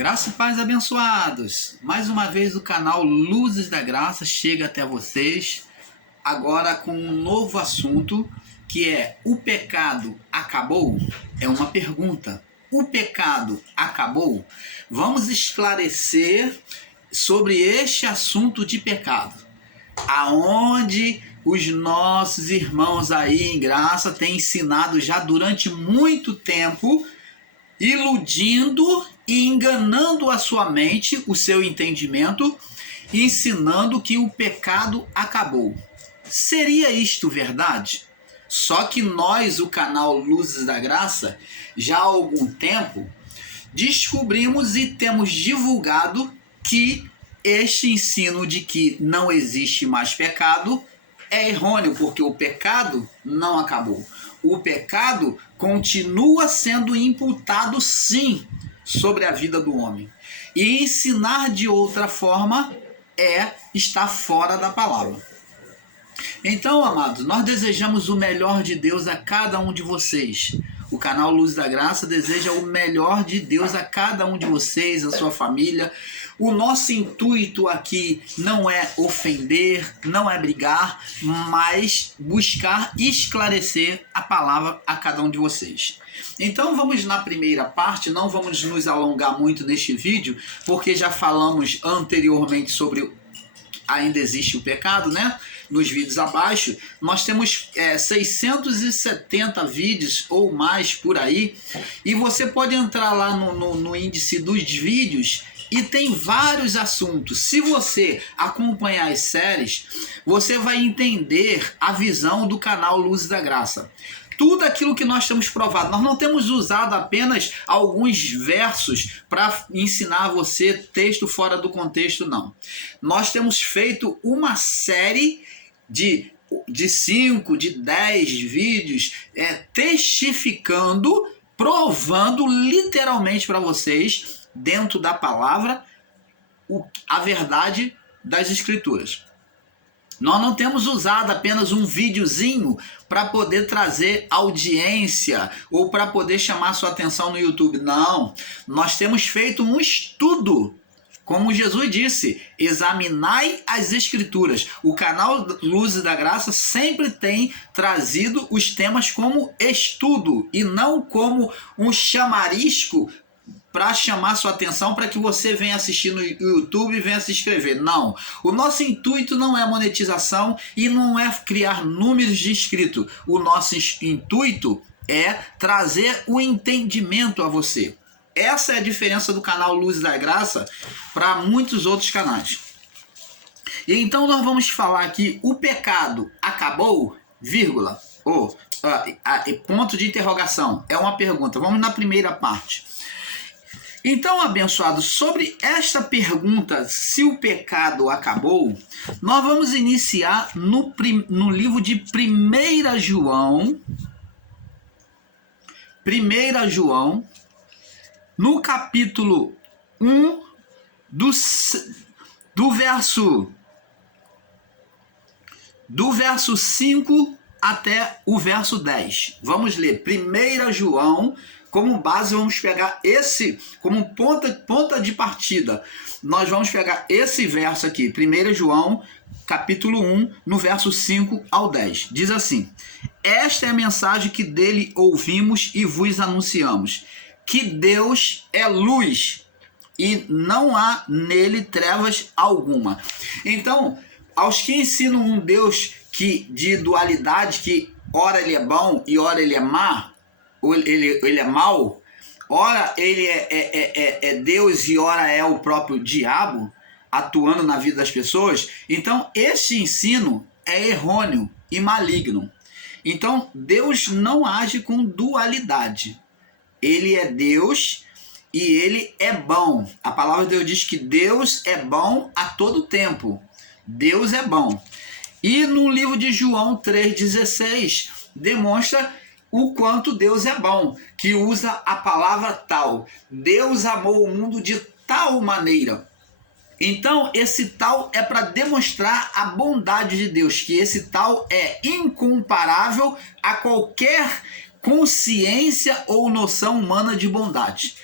Graça e paz abençoados. Mais uma vez o canal Luzes da Graça chega até vocês, agora com um novo assunto, que é: o pecado acabou? É uma pergunta. O pecado acabou? Vamos esclarecer sobre este assunto de pecado, aonde os nossos irmãos aí em graça têm ensinado já durante muito tempo, iludindo e enganando a sua mente, o seu entendimento, ensinando que o pecado acabou. Seria isto verdade? Só que nós, o canal Luzes da Graça, já há algum tempo, descobrimos e temos divulgado que este ensino de que não existe mais pecado é errôneo, porque o pecado não acabou. O pecado continua sendo imputado, sim, sobre a vida do homem. E ensinar de outra forma estar fora da palavra. Então, amados, nós desejamos o melhor de Deus a cada um de vocês. O canal Luz da Graça deseja o melhor de Deus a cada um de vocês, a sua família. O nosso intuito aqui não é ofender, não é brigar, mas buscar esclarecer a palavra a cada um de vocês. Então vamos na primeira parte, não vamos nos alongar muito neste vídeo, porque já falamos anteriormente sobre ainda existe o pecado, né? Nos vídeos abaixo, nós temos 670 vídeos ou mais por aí, e você pode entrar lá no índice dos vídeos e tem vários assuntos. Se você acompanhar as séries, você vai entender a visão do canal Luzes da Graça. Tudo aquilo que nós temos provado. Nós não temos usado apenas alguns versos para ensinar você texto fora do contexto, não. Nós temos feito uma série de 5, de 10 vídeos testificando, provando literalmente para vocês, dentro da palavra, a verdade das Escrituras. Nós não temos usado apenas um videozinho para poder trazer audiência ou para poder chamar sua atenção no YouTube. Não, nós temos feito um estudo. Como Jesus disse, examinai as Escrituras. O canal Luzes da Graça sempre tem trazido os temas como estudo e não como um chamarisco para chamar sua atenção, para que você venha assistir no YouTube e venha se inscrever. Não, o nosso intuito não é monetização e não é criar números de inscrito. O nosso intuito é trazer o entendimento a você. Essa é a diferença do canal Luz da Graça para muitos outros canais. E então nós vamos falar aqui: o pecado acabou, vírgula, ou ponto de interrogação. É uma pergunta. Vamos na primeira parte. Então, abençoado, sobre esta pergunta, se o pecado acabou, nós vamos iniciar no livro de 1 João, no capítulo 1, do verso 5 até o verso 10. Vamos ler 1 João. Como base, vamos pegar esse, como ponta de partida, nós vamos pegar esse verso aqui, 1 João, capítulo 1, no verso 5 ao 10. Diz assim: esta é a mensagem que dele ouvimos e vos anunciamos, que Deus é luz e não há nele trevas alguma. Então, aos que ensinam um Deus de dualidade, que ora ele é bom e ora ele é má, ele é mau, ora ele é Deus e ora é o próprio diabo atuando na vida das pessoas, então esse ensino é errôneo e maligno. Então Deus não age com dualidade. Ele é Deus e ele é bom. A palavra de Deus diz que Deus é bom a todo tempo. Deus é bom. E no livro de João 3,16 demonstra o quanto Deus é bom, que usa a palavra tal. Deus amou o mundo de tal maneira. Então, esse tal é para demonstrar a bondade de Deus, que esse tal é incomparável a qualquer consciência ou noção humana de bondade.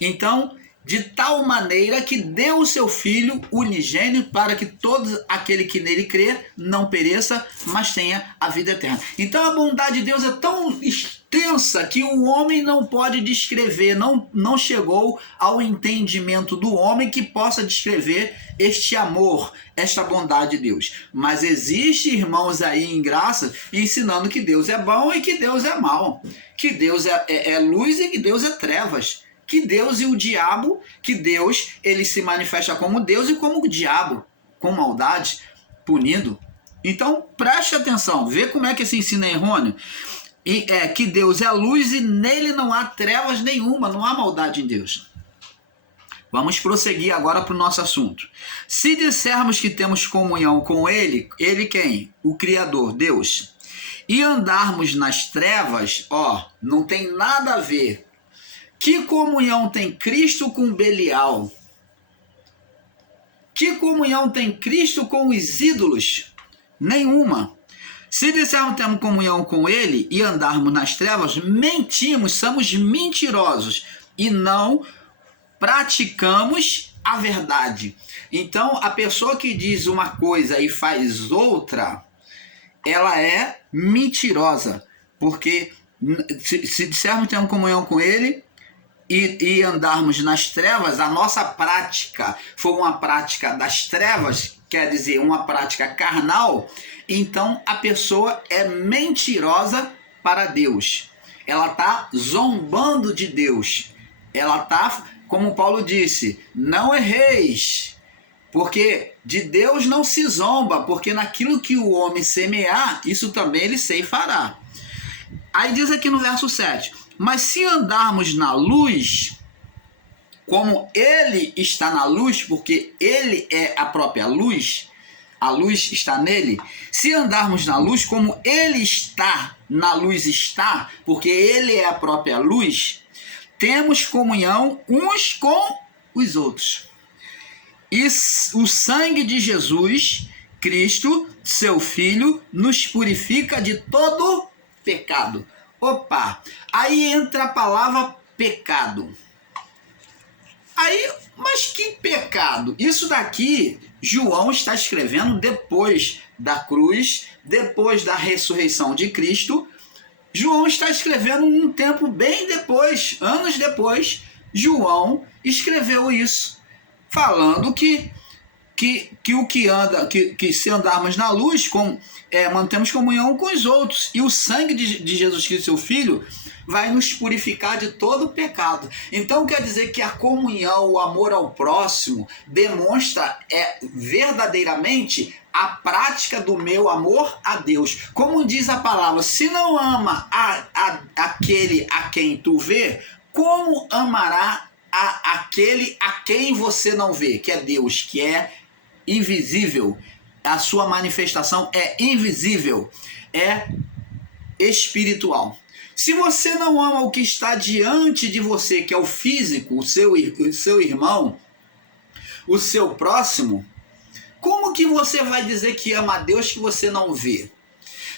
Então, de tal maneira que deu o seu Filho unigênito para que todo aquele que nele crê não pereça, mas tenha a vida eterna. Então a bondade de Deus é tão extensa que o homem não pode descrever, não chegou ao entendimento do homem que possa descrever este amor, esta bondade de Deus. Mas existe irmãos aí em graça ensinando que Deus é bom e que Deus é mau, que Deus é luz e que Deus é trevas, que Deus e o diabo, que Deus ele se manifesta como Deus e como o diabo, com maldade, punindo. Então preste atenção, vê como é que esse ensino é errôneo. E que Deus é luz e nele não há trevas nenhuma, não há maldade em Deus. Vamos prosseguir agora para o nosso assunto. Se dissermos que temos comunhão com ele, ele quem? O Criador, Deus. E andarmos nas trevas, não tem nada a ver. Que comunhão tem Cristo com Belial? Que comunhão tem Cristo com os ídolos? Nenhuma. Se dissermos que temos comunhão com ele e andarmos nas trevas, mentimos, somos mentirosos e não praticamos a verdade. Então, a pessoa que diz uma coisa e faz outra, ela é mentirosa, porque se dissermos que temos comunhão com ele e andarmos nas trevas, a nossa prática for uma prática das trevas, quer dizer, uma prática carnal, então a pessoa é mentirosa para Deus. Ela está zombando de Deus. Ela está, como Paulo disse, não erreis, porque de Deus não se zomba, porque naquilo que o homem semear, isso também ele ceifará. Aí diz aqui no verso 7, mas se andarmos na luz, como ele está na luz, porque ele é a própria luz, a luz está nele. Se andarmos na luz, como ele está na luz está, porque ele é a própria luz, temos comunhão uns com os outros. E o sangue de Jesus, Cristo, seu Filho, nos purifica de todo pecado. Opa, aí entra a palavra pecado. Aí, mas que pecado? Isso daqui, João está escrevendo depois da cruz, depois da ressurreição de Cristo. João está escrevendo um tempo bem depois, anos depois, João escreveu isso, falando que se andarmos na luz, mantemos comunhão com os outros, e o sangue de Jesus Cristo, seu Filho, vai nos purificar de todo o pecado. Então quer dizer que a comunhão, o amor ao próximo, demonstra verdadeiramente a prática do meu amor a Deus. Como diz a palavra, se não ama aquele a quem tu vê, como amará aquele a quem você não vê, que é Deus, que é invisível, a sua manifestação é invisível, é espiritual. Se você não ama o que está diante de você, que é o físico, o seu irmão, o seu próximo, como que você vai dizer que ama a Deus que você não vê?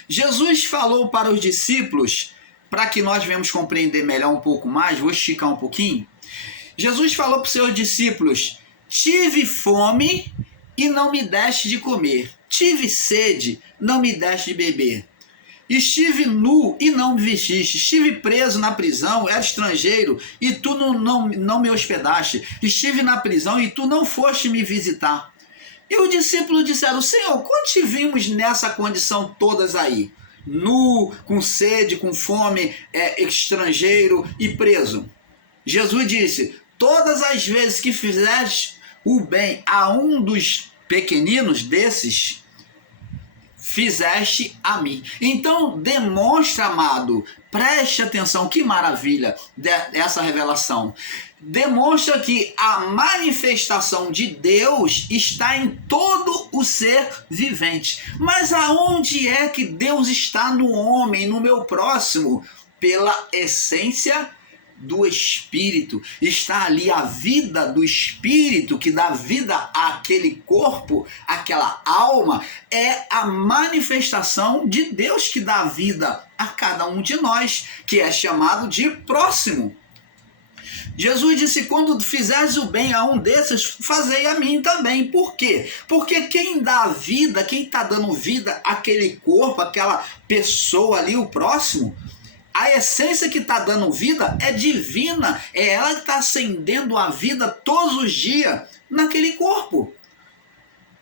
Jesus falou para os discípulos, para que nós venhamos compreender melhor um pouco mais, vou esticar um pouquinho. Jesus falou para os seus discípulos, tive fome e não me deste de comer. Tive sede, não me deste de beber. Estive nu e não me vestiste. Estive preso na prisão, era estrangeiro, e tu não me hospedaste. Estive na prisão e tu não foste me visitar. E os discípulos disseram, Senhor, quando te vimos nessa condição todas aí? Nu, com sede, com fome, estrangeiro e preso. Jesus disse, todas as vezes que fizeste o bem a um dos pequeninos desses, fizeste a mim. Então demonstra, amado, preste atenção, que maravilha dessa revelação. Demonstra que a manifestação de Deus está em todo o ser vivente. Mas aonde é que Deus está no homem, no meu próximo? Pela essência do Espírito. Está ali a vida do Espírito que dá vida àquele corpo, àquela alma. É a manifestação de Deus que dá vida a cada um de nós, que é chamado de próximo. Jesus disse, quando fizeres o bem a um desses, fazei a mim também. Por quê? Porque quem dá vida, quem está dando vida àquele corpo, àquela pessoa ali, o próximo, a essência que está dando vida é divina, é ela que está acendendo a vida todos os dias naquele corpo.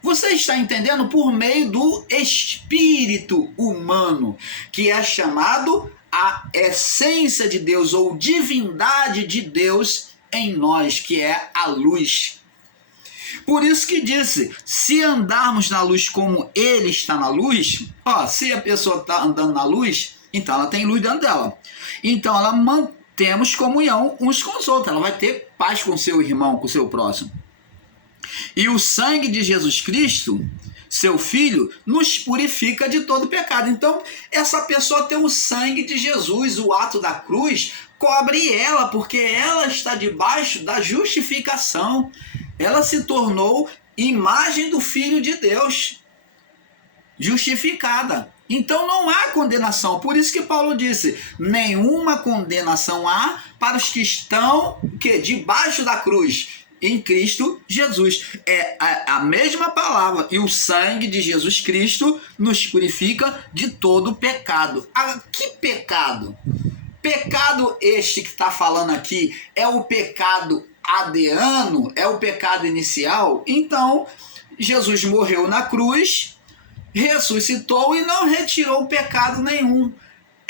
Você está entendendo? Por meio do espírito humano, que é chamado a essência de Deus ou divindade de Deus em nós, que é a luz. Por isso que disse, se andarmos na luz como ele está na luz, se a pessoa está andando na luz, então ela tem luz dentro dela. Então ela mantemos comunhão uns com os outros, ela vai ter paz com seu irmão, com seu próximo. E o sangue de Jesus Cristo, seu Filho, nos purifica de todo pecado. Então, essa pessoa tem o sangue de Jesus, o ato da cruz, cobre ela, porque ela está debaixo da justificação. Ela se tornou imagem do Filho de Deus, justificada. Então não há condenação. Por isso que Paulo disse, nenhuma condenação há para os que estão debaixo da cruz, em Cristo Jesus. É a mesma palavra. E o sangue de Jesus Cristo nos purifica de todo pecado. Que pecado? Pecado este que está falando aqui é o pecado adeano? É o pecado inicial? Então, Jesus morreu na cruz, ressuscitou e não retirou pecado nenhum.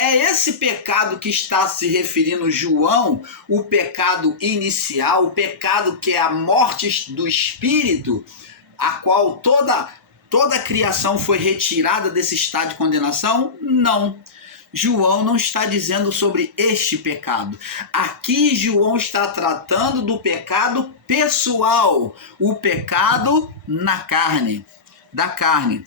É esse pecado que está se referindo João, o pecado inicial, o pecado que é a morte do espírito, a qual toda a criação foi retirada desse estado de condenação? Não. João não está dizendo sobre este pecado. Aqui João está tratando do pecado pessoal, o pecado na carne, da carne.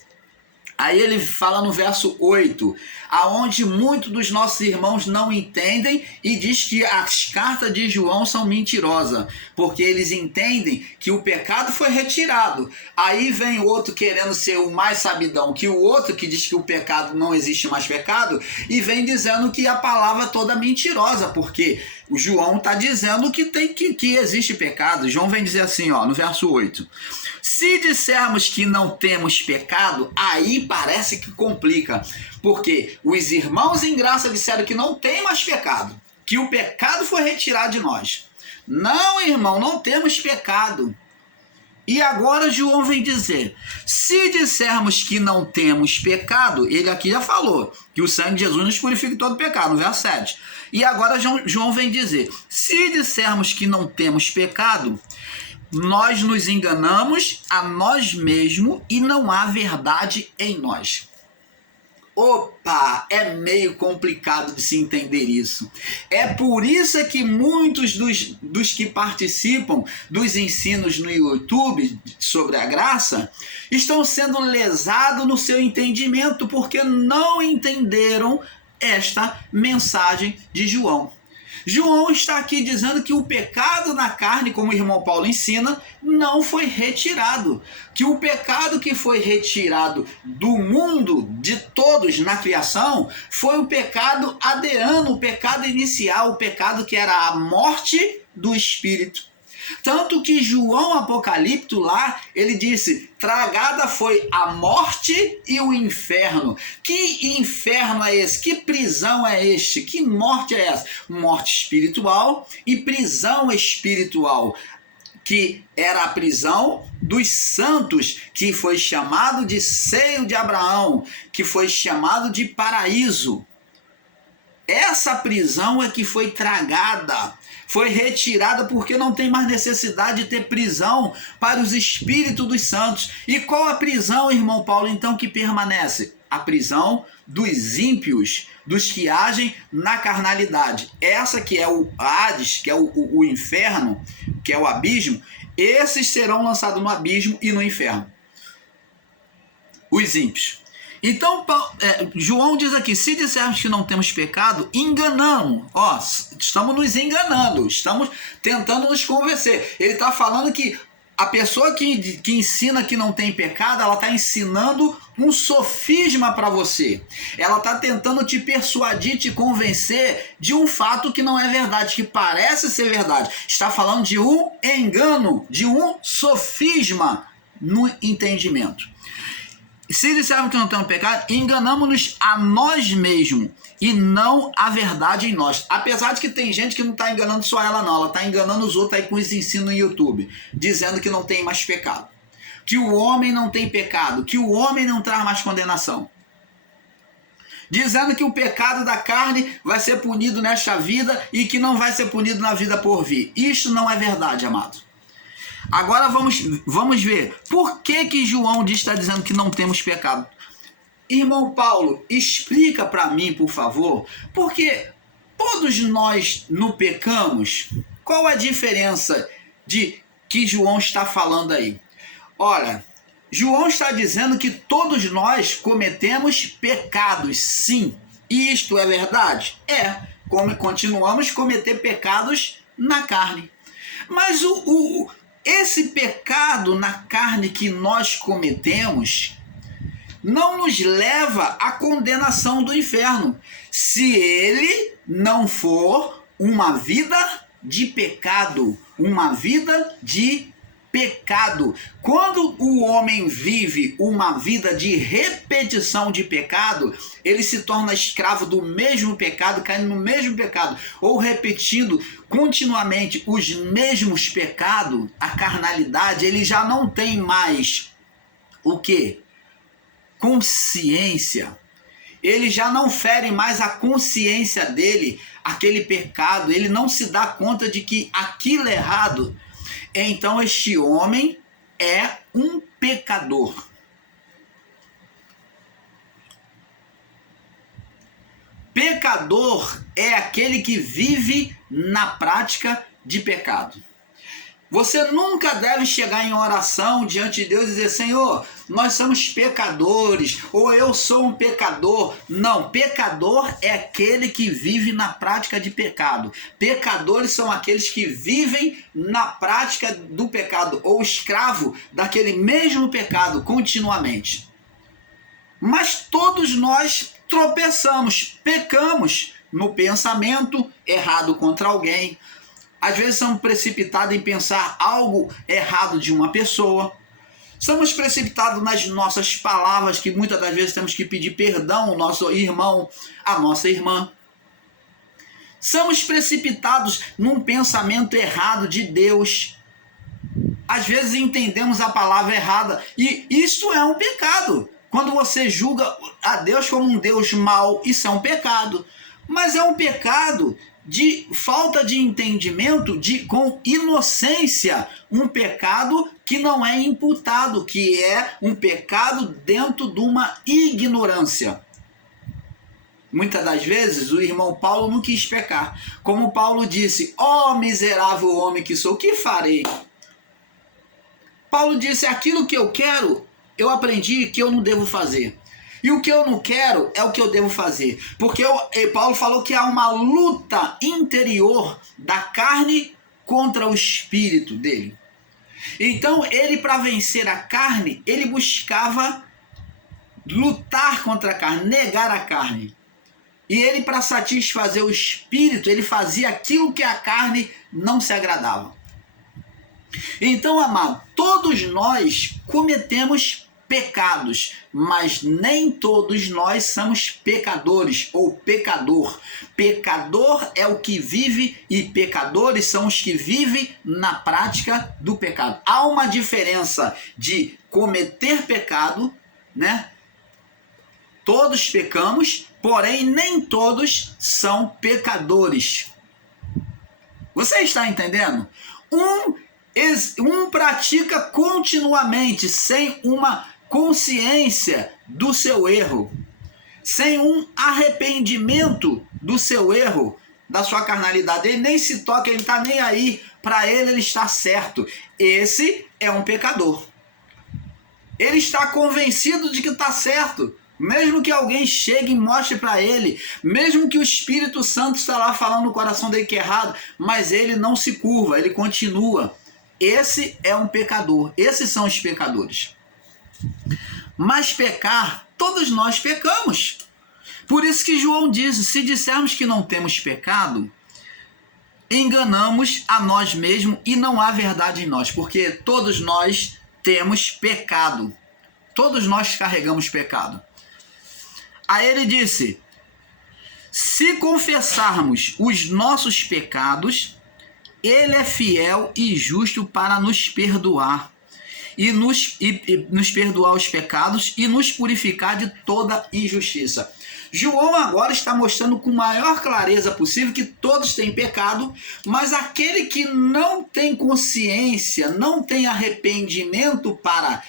Aí ele fala no verso 8, aonde muitos dos nossos irmãos não entendem e diz que as cartas de João são mentirosas, porque eles entendem que o pecado foi retirado. Aí vem outro querendo ser o mais sabidão que o outro, que diz que o pecado não existe mais pecado, e vem dizendo que a palavra toda é mentirosa, porque o João está dizendo que existe pecado. João vem dizer assim, no verso 8. Se dissermos que não temos pecado, aí parece que complica. Porque os irmãos em graça disseram que não tem mais pecado. Que o pecado foi retirado de nós. Não, irmão, não temos pecado. E agora João vem dizer, se dissermos que não temos pecado, ele aqui já falou que o sangue de Jesus nos purifica de todo pecado, no verso 7. E agora João vem dizer, se dissermos que não temos pecado, nós nos enganamos a nós mesmos e não há verdade em nós. Opa, é meio complicado de se entender isso. É por isso que muitos dos que participam dos ensinos no YouTube sobre a graça estão sendo lesados no seu entendimento, porque não entenderam esta mensagem de João. João está aqui dizendo que o pecado na carne, como o irmão Paulo ensina, não foi retirado. Que o pecado que foi retirado do mundo, de todos na criação, foi o pecado adeano, o pecado inicial, o pecado que era a morte do espírito. Tanto que João Apocalipto lá, ele disse, tragada foi a morte e o inferno. Que inferno é esse? Que prisão é este? Que morte é essa? Morte espiritual e prisão espiritual, que era a prisão dos santos, que foi chamado de seio de Abraão, que foi chamado de paraíso. Essa prisão é que foi tragada, foi retirada, porque não tem mais necessidade de ter prisão para os espíritos dos santos. E qual a prisão, irmão Paulo, então, que permanece? A prisão dos ímpios, dos que agem na carnalidade. Essa que é o Hades, que é o inferno, que é o abismo, esses serão lançados no abismo e no inferno. Os ímpios. Então, João diz aqui, se dissermos que não temos pecado, enganamos. Estamos nos enganando, estamos tentando nos convencer. Ele está falando que A pessoa que ensina que não tem pecado, ela está ensinando um sofisma para você. Ela está tentando te persuadir, te convencer de um fato que não é verdade, que parece ser verdade. Está falando de um engano, de um sofisma no entendimento. Se dissermos que não temos pecado, enganamos-nos a nós mesmos e não a verdade em nós. Apesar de que tem gente que não está enganando só ela não, ela está enganando os outros aí com os ensinos no YouTube, dizendo que não tem mais pecado, que o homem não tem pecado, que o homem não traz mais condenação, dizendo que o pecado da carne vai ser punido nesta vida e que não vai ser punido na vida por vir. Isso não é verdade, amado. Agora vamos ver por que João está dizendo que não temos pecado. Irmão Paulo, explica para mim, por favor, porque todos nós não pecamos. Qual a diferença de que João está falando aí? Olha, João está dizendo que todos nós cometemos pecados, sim. E isto é verdade? É, como continuamos a cometer pecados na carne. Mas esse pecado na carne que nós cometemos não nos leva à condenação do inferno, se ele não for uma vida de pecado, uma vida de pecado. Quando o homem vive uma vida de repetição de pecado, ele se torna escravo do mesmo pecado, caindo no mesmo pecado, ou repetindo continuamente os mesmos pecados, a carnalidade, ele já não tem mais o quê? Consciência. Ele já não fere mais a consciência dele, aquele pecado, ele não se dá conta de que aquilo é errado. Então este homem é um pecador. Pecador é aquele que vive na prática de pecado. Você nunca deve chegar em oração diante de Deus e dizer: Senhor, nós somos pecadores, ou eu sou um pecador. Não, pecador é aquele que vive na prática de pecado. Pecadores são aqueles que vivem na prática do pecado, ou escravo daquele mesmo pecado continuamente. Mas todos nós tropeçamos, pecamos no pensamento errado contra alguém. Às vezes somos precipitados em pensar algo errado de uma pessoa. Somos precipitados nas nossas palavras, que muitas das vezes temos que pedir perdão ao nosso irmão, à nossa irmã. Somos precipitados num pensamento errado de Deus. Às vezes entendemos a palavra errada e isso é um pecado. Quando você julga a Deus como um Deus mau, isso é um pecado. Mas é um pecado de falta de entendimento, com inocência, um pecado que não é imputado, que é um pecado dentro de uma ignorância. Muitas das vezes o irmão Paulo não quis pecar. Como Paulo disse: ó miserável homem que sou, o que farei? Paulo disse: aquilo que eu quero, eu aprendi que eu não devo fazer. E o que eu não quero é o que eu devo fazer. Porque Paulo falou que há uma luta interior da carne contra o espírito dele. Então, ele, para vencer a carne, ele buscava lutar contra a carne, negar a carne. E ele, para satisfazer o espírito, ele fazia aquilo que a carne não se agradava. Então, amado, todos nós cometemos pecados, mas nem todos nós somos pecadores ou pecador. Pecador é o que vive e pecadores são os que vivem na prática do pecado. Há uma diferença de cometer pecado, né? Todos pecamos, porém nem todos são pecadores. Você está entendendo? Um pratica continuamente sem uma consciência do seu erro, sem um arrependimento do seu erro, da sua carnalidade. Ele nem se toca, ele está nem aí, para ele está certo. Esse é um pecador. Ele está convencido de que está certo, mesmo que alguém chegue e mostre para ele, mesmo que o Espírito Santo está lá falando no coração dele que é errado, mas ele não se curva, ele continua esse é um pecador. Esses são os pecadores. Mas pecar, todos nós pecamos. Por isso que João diz, se dissermos que não temos pecado, enganamos a nós mesmos e não há verdade em nós, porque todos nós temos pecado. Todos nós carregamos pecado. Aí ele disse, se confessarmos os nossos pecados, ele é fiel e justo para nos perdoar e nos perdoar os pecados e nos purificar de toda injustiça. João agora está mostrando com maior clareza possível que todos têm pecado, mas aquele que não tem consciência, não tem arrependimento para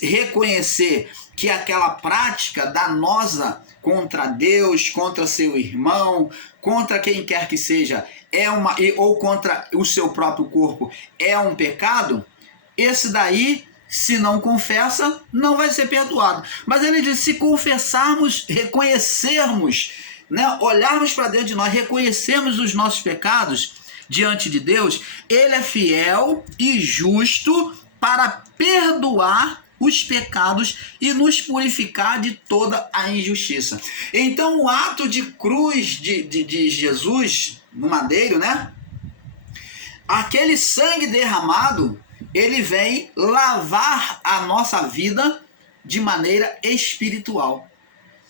reconhecer que aquela prática danosa contra Deus, contra seu irmão, contra quem quer que seja, ou contra o seu próprio corpo, é um pecado, esse daí, se não confessa, não vai ser perdoado. Mas ele diz, se confessarmos, reconhecermos, né, olharmos para dentro de nós, reconhecermos os nossos pecados diante de Deus, ele é fiel e justo para perdoar os pecados e nos purificar de toda a injustiça. Então o ato de cruz de Jesus no madeiro, né? Aquele sangue derramado, ele vem lavar a nossa vida de maneira espiritual.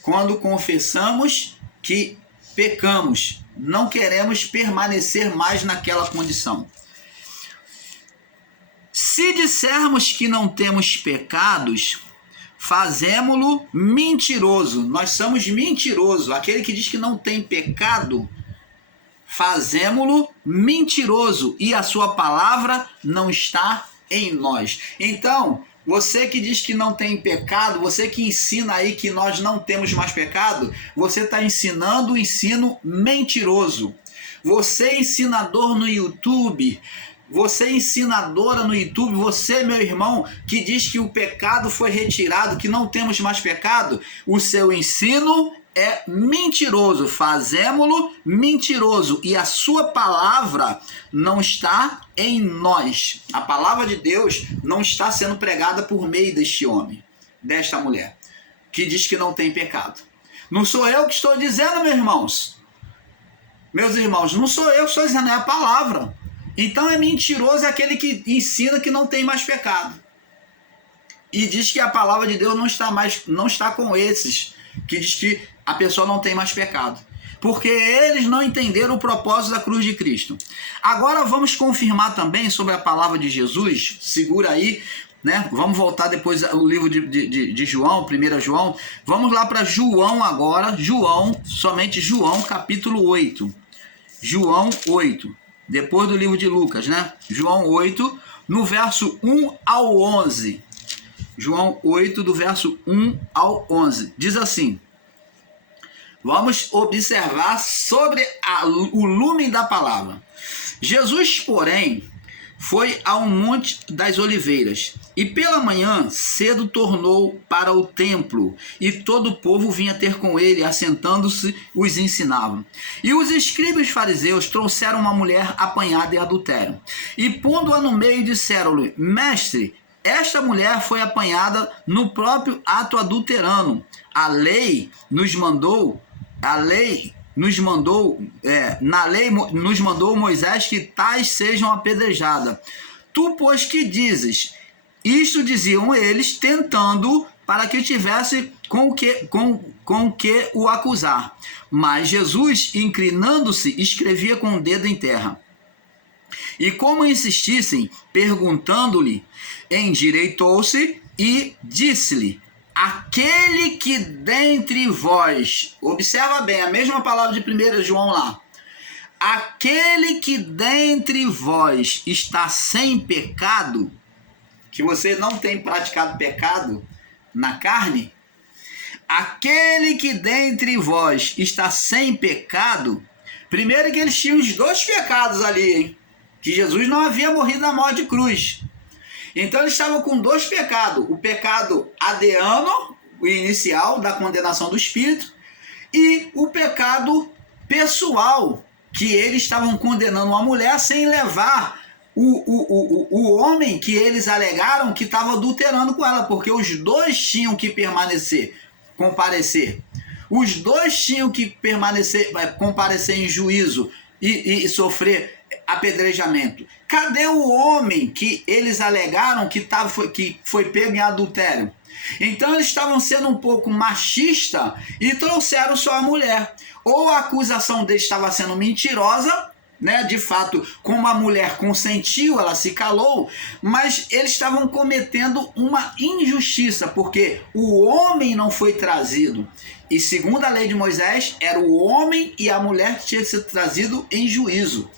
Quando confessamos que pecamos, não queremos permanecer mais naquela condição. Se dissermos que não temos pecados, fazemo-lo mentiroso. Nós somos mentirosos. Aquele que diz que não tem pecado, fazemo-lo mentiroso e a sua palavra não está em nós. Então, você que diz que não tem pecado, você que ensina aí que nós não temos mais pecado, você está ensinando o ensino mentiroso. Você ensinador no YouTube, você ensinadora no YouTube, você meu irmão que diz que o pecado foi retirado, que não temos mais pecado, o seu ensino é mentiroso, fazemo-lo mentiroso e a sua palavra não está em nós. A palavra de Deus não está sendo pregada por meio deste homem, desta mulher, que diz que não tem pecado. Não sou eu que estou dizendo, meus irmãos. Meus irmãos, não sou eu que estou dizendo, é a palavra. Então é mentiroso aquele que ensina que não tem mais pecado. E diz que a palavra de Deus não está com esses que diz que a pessoa não tem mais pecado. Porque eles não entenderam o propósito da cruz de Cristo. Agora vamos confirmar também sobre a palavra de Jesus. Segura aí, né? Vamos voltar depois ao livro de João, 1 João. Vamos lá para João agora. Somente João, capítulo 8. João 8. Depois do livro de Lucas, né? João 8, no verso 1 ao 11. João 8, do verso 1 ao 11. Diz assim. Vamos observar sobre o lume da palavra. Jesus, porém, foi ao Monte das Oliveiras e pela manhã cedo tornou para o templo e todo o povo vinha ter com ele, assentando-se, os ensinava. E os escribas fariseus trouxeram uma mulher apanhada em adultério e pondo-a no meio disseram-lhe, mestre, esta mulher foi apanhada no próprio ato adulterano. Na lei nos mandou Moisés que tais sejam apedrejadas. Tu, pois, que dizes? Isto diziam eles, tentando para que tivesse com que o acusar. Mas Jesus, inclinando-se, escrevia com o dedo em terra. E como insistissem, perguntando-lhe, endireitou-se e disse-lhe, aquele que dentre vós, observa bem, a mesma palavra de 1 João lá, aquele que dentre vós está sem pecado, que você não tem praticado pecado na carne, aquele que dentre vós está sem pecado, primeiro que eles tinham os dois pecados ali, hein? Que Jesus não havia morrido na morte de cruz. Então eles estavam com dois pecados, o pecado adeano, o inicial da condenação do espírito, e o pecado pessoal, que eles estavam condenando uma mulher sem levar o homem que eles alegaram que estava adulterando com ela, porque os dois tinham que comparecer. Os dois tinham que comparecer em juízo e sofrer apedrejamento. Cadê o homem que eles alegaram que foi pego em adultério? Então eles estavam sendo um pouco machista e trouxeram só a mulher. Ou a acusação deles estava sendo mentirosa, né? De fato, como a mulher consentiu, ela se calou, mas eles estavam cometendo uma injustiça, porque o homem não foi trazido. E segundo a lei de Moisés, era o homem e a mulher que tinha que ser trazido em juízo.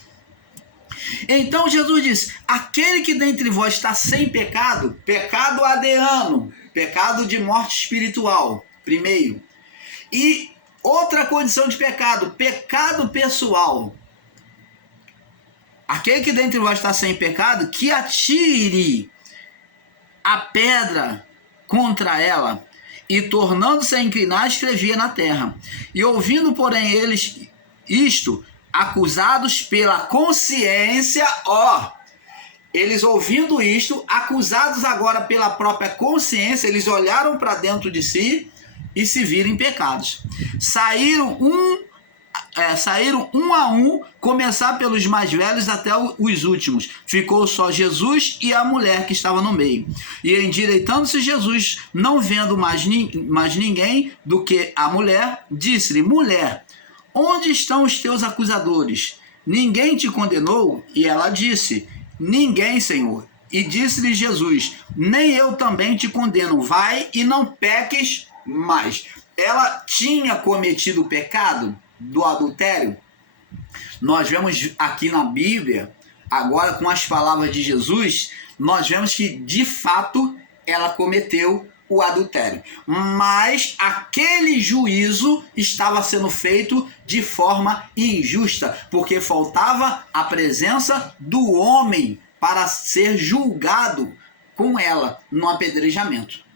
Então Jesus diz: aquele que dentre vós está sem pecado, pecado adeano, pecado de morte espiritual, primeiro. E outra condição de pecado, pecado pessoal. Aquele que dentre vós está sem pecado, que atire a pedra contra ela. E tornando-se a inclinar, escrevia na terra. E ouvindo, porém, eles isto, acusados pela consciência, eles ouvindo isto, acusados agora pela própria consciência, eles olharam para dentro de si e se viram em pecados. Saíram um a um, começar pelos mais velhos até os últimos. Ficou só Jesus e a mulher que estava no meio. E endireitando-se Jesus, não vendo mais ninguém do que a mulher, disse-lhe: mulher, onde estão os teus acusadores? Ninguém te condenou? E ela disse: ninguém, Senhor. E disse-lhe Jesus: nem eu também te condeno. Vai e não peques mais. Ela tinha cometido o pecado do adultério. Nós vemos aqui na Bíblia, agora com as palavras de Jesus, nós vemos que de fato ela cometeu o adultério. Mas aquele juízo estava sendo feito de forma injusta, porque faltava a presença do homem para ser julgado com ela no apedrejamento.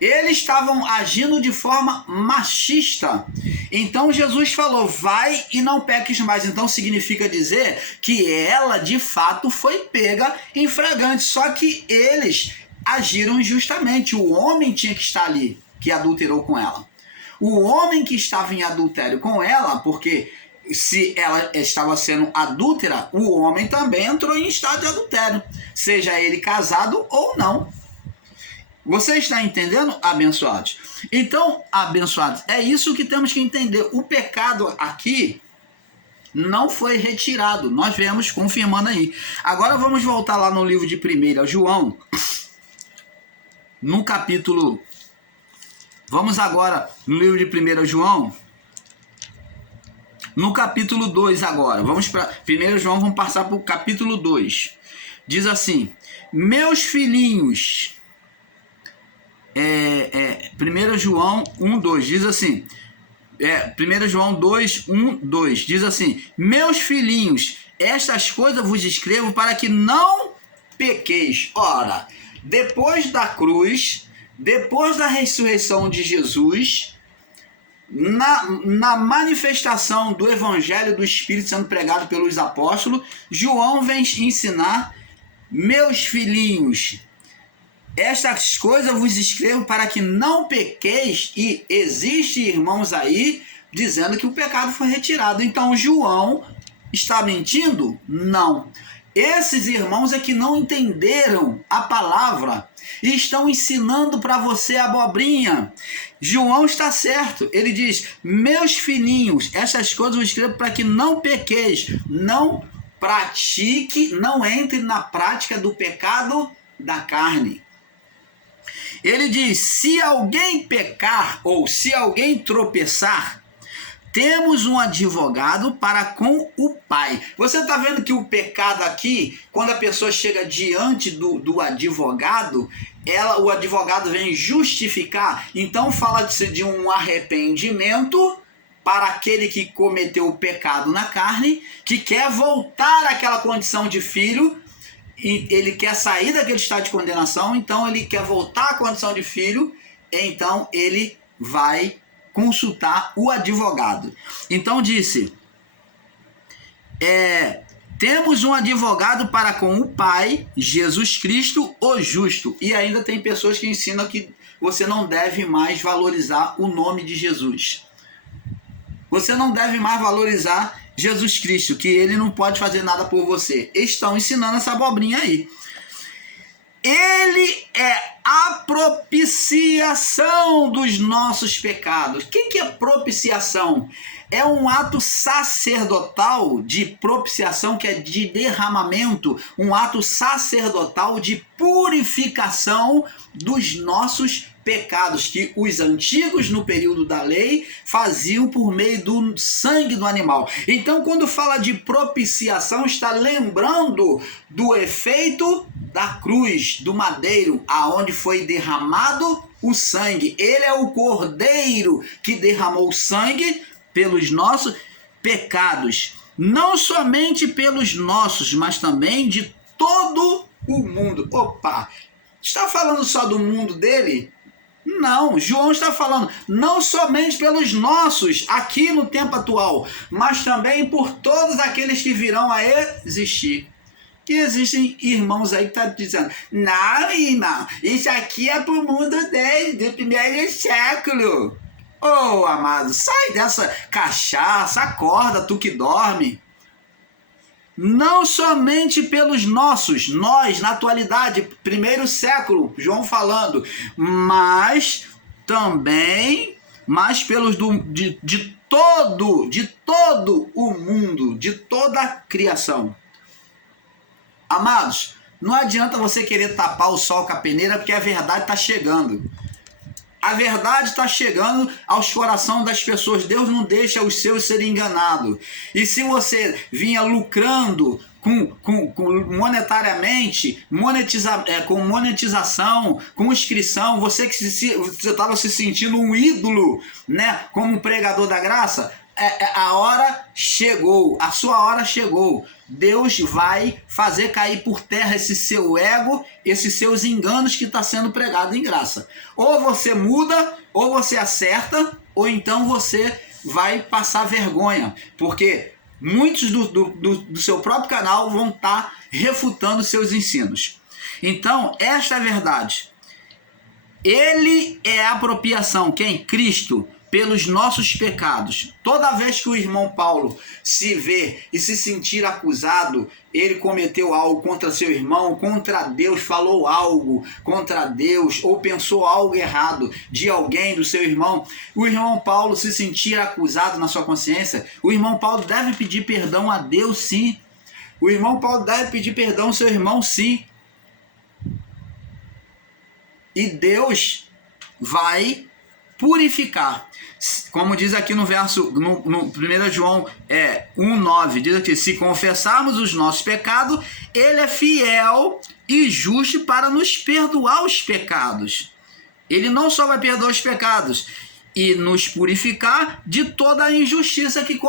Eles estavam agindo de forma machista. Então Jesus falou: vai e não peques mais. Então significa dizer que ela de fato foi pega em flagrante. Só que eles agiram injustamente. O homem tinha que estar ali, que adulterou com ela. O homem que estava em adultério com ela, porque se ela estava sendo adúltera, o homem também entrou em estado de adultério, seja ele casado ou não. Você está entendendo, abençoados? Então, abençoados, é isso que temos que entender. O pecado aqui não foi retirado. Nós vemos confirmando aí. Agora vamos voltar lá no livro de 1 João, no capítulo... Vamos agora no livro de 1 João, no capítulo 2 agora. Vamos para 1 João, vamos passar para o capítulo 2. Diz assim: meus filhinhos... 1 João 1, 2 diz assim, 1 João 2, 1, 2 diz assim: meus filhinhos, estas coisas vos escrevo para que não pequeis. Ora, depois da cruz, depois da ressurreição de Jesus, na manifestação do Evangelho do Espírito sendo pregado pelos apóstolos, João vem ensinar: meus filhinhos, estas coisas vos escrevo para que não pequeis. E existe irmãos aí dizendo que o pecado foi retirado. Então João está mentindo? Não. Esses irmãos é que não entenderam a palavra e estão ensinando para você abobrinha. João está certo. Ele diz: meus filhinhos, essas coisas vos escrevo para que não pequeis. Não pratique, não entre na prática do pecado da carne. Ele diz: se alguém pecar ou se alguém tropeçar, temos um advogado para com o Pai. Você está vendo que o pecado aqui, quando a pessoa chega diante do advogado, o advogado vem justificar. Então fala-se de um arrependimento para aquele que cometeu o pecado na carne, que quer voltar àquela condição de filho. Ele quer sair daquele estado de condenação, então ele quer voltar à condição de filho, então ele vai consultar o advogado. Então disse, Temos um advogado para com o Pai, Jesus Cristo, o justo. E ainda tem pessoas que ensinam que você não deve mais valorizar o nome de Jesus. Você não deve mais valorizar Jesus Cristo, que ele não pode fazer nada por você. Estão ensinando essa abobrinha aí. Ele é a propiciação dos nossos pecados. O que é propiciação? É um ato sacerdotal de propiciação, que é de derramamento, um ato sacerdotal de purificação dos nossos pecados, que os antigos no período da lei faziam por meio do sangue do animal. Então, quando fala de propiciação, está lembrando do efeito da cruz, do madeiro, aonde foi derramado o sangue. Ele é o cordeiro que derramou sangue pelos nossos pecados, não somente pelos nossos, mas também de todo o mundo. Opa, está falando só do mundo dele? Não, João está falando não somente pelos nossos aqui no tempo atual, mas também por todos aqueles que virão a existir. Que existem irmãos aí que estão dizendo: não, irmão, isso aqui é para o mundo dele, do primeiro século. Oh, amado, sai dessa cachaça, acorda, tu que dorme. Não somente pelos nossos, nós, na atualidade, primeiro século, João falando, mas também, pelos de todo o mundo, de toda a criação. Amados, não adianta você querer tapar o sol com a peneira, porque a verdade está chegando. A verdade está chegando aos corações das pessoas. Deus não deixa os seus serem enganados. E se você vinha lucrando monetariamente, com monetização, com inscrição, você que estava se sentindo um ídolo, né, como pregador da graça, a hora chegou, a sua hora chegou. Deus vai fazer cair por terra esse seu ego, esses seus enganos que está sendo pregado em graça. Ou você muda, ou você acerta, ou então você vai passar vergonha, porque muitos do seu próprio canal vão estar refutando seus ensinos. Então, esta é a verdade. Ele é a apropriação, quem? Cristo, pelos nossos pecados. Toda vez que o irmão Paulo se vê e se sentir acusado, ele cometeu algo contra seu irmão, contra Deus, falou algo contra Deus, ou pensou algo errado de alguém, do seu irmão, o irmão Paulo se sentir acusado na sua consciência, o irmão Paulo deve pedir perdão a Deus, sim. O irmão Paulo deve pedir perdão ao seu irmão, sim. E Deus vai purificar. Como diz aqui no verso, no 1 João 1,9, diz aqui: se confessarmos os nossos pecados, ele é fiel e justo para nos perdoar os pecados. Ele não só vai perdoar os pecados e nos purificar de toda a injustiça que cometemos.